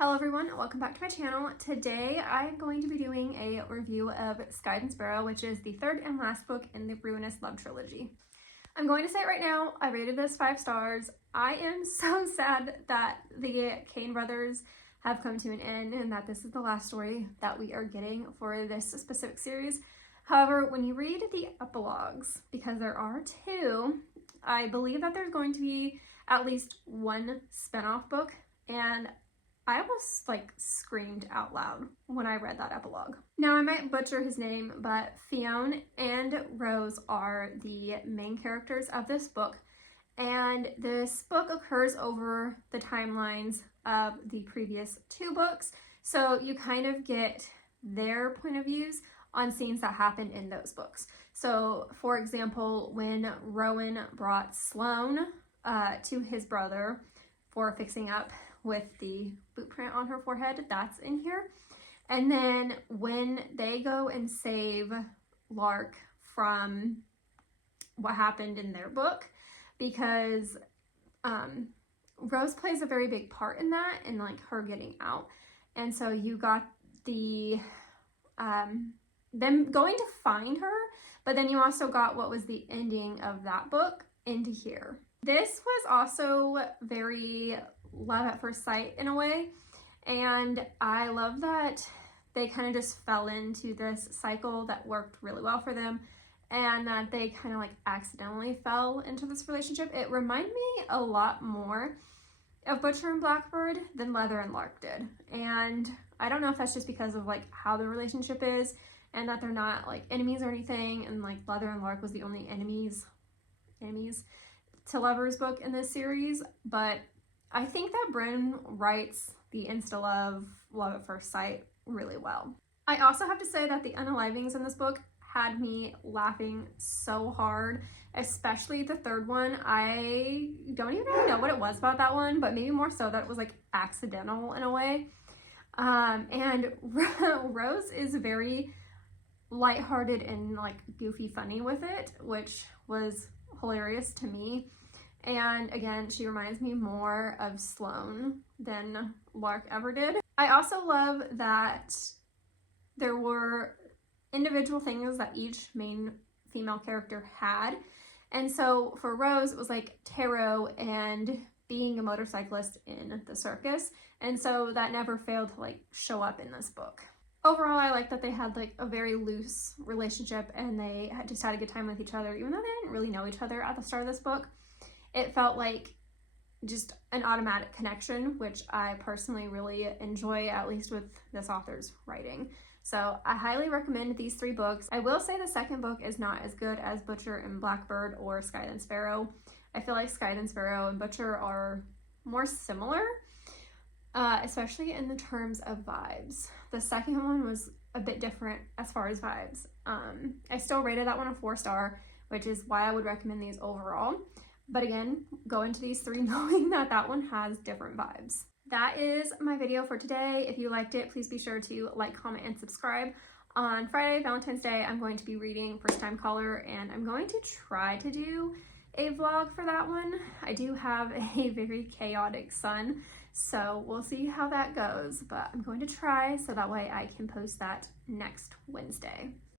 Hello everyone, welcome back to my channel. Today I'm going to be doing a review of Scythe and Sparrow, which is the third and last book in the Ruinous Love trilogy. I'm going to say it right now, I rated this 5 stars. I am so sad that the Kane brothers have come to an end and that this is the last story that we are getting for this specific series. However, when you read the epilogues, because there are 2, I believe that there's going to be at least one spin-off book, and I almost screamed out loud when I read that epilogue. Now I might butcher his name, but Fionn and Rose are the main characters of this book, and this book occurs over the timelines of the previous 2 books, so you kind of get their point of views on scenes that happened in those books. So for example, when Rowan brought Sloane to his brother for fixing up with the boot print on her forehead, that's in here. And then when they go and save Lark from what happened in their book, because Rose plays a very big part in that, and her getting out. And so you got the them going to find her, but then you also got what was the ending of that book into here. This was also very love at first sight in a way, and I love that they kind of just fell into this cycle that worked really well for them, and that they kind of accidentally fell into this relationship. It reminded me a lot more of Butcher and Blackbird than Leather and Lark did, and I don't know if that's just because of how the relationship is and that they're not enemies or anything, and Leather and Lark was the only enemies to lovers book in this series. But I think that Bryn writes the insta-love, love at first sight really well. I also have to say that the unalivings in this book had me laughing so hard, especially the third one. I don't even really know what it was about that one, but maybe more so that it was accidental in a way. And Rose is very lighthearted and goofy funny with it, which was hilarious to me. And again, she reminds me more of Sloane than Lark ever did. I also love that there were individual things that each main female character had. And so for Rose, it was tarot and being a motorcyclist in the circus. And so that never failed to show up in this book. Overall, I like that they had a very loose relationship, and they just had a good time with each other, even though they didn't really know each other at the start of this book. It felt like just an automatic connection, which I personally really enjoy, at least with this author's writing. So I highly recommend these 3 books. I will say the second book is not as good as Butcher and Blackbird or Scythe and Sparrow. I feel like Scythe and Sparrow and Butcher are more similar, especially in the terms of vibes. The second one was a bit different as far as vibes. I still rated that one a 4-star, which is why I would recommend these overall. But again, go into these 3 knowing that that one has different vibes. That is my video for today. If you liked it, please be sure to like, comment, and subscribe. On Friday, Valentine's Day, I'm going to be reading First Time Caller, and I'm going to try to do a vlog for that one. I do have a very chaotic son, so we'll see how that goes, but I'm going to try so that way I can post that next Wednesday.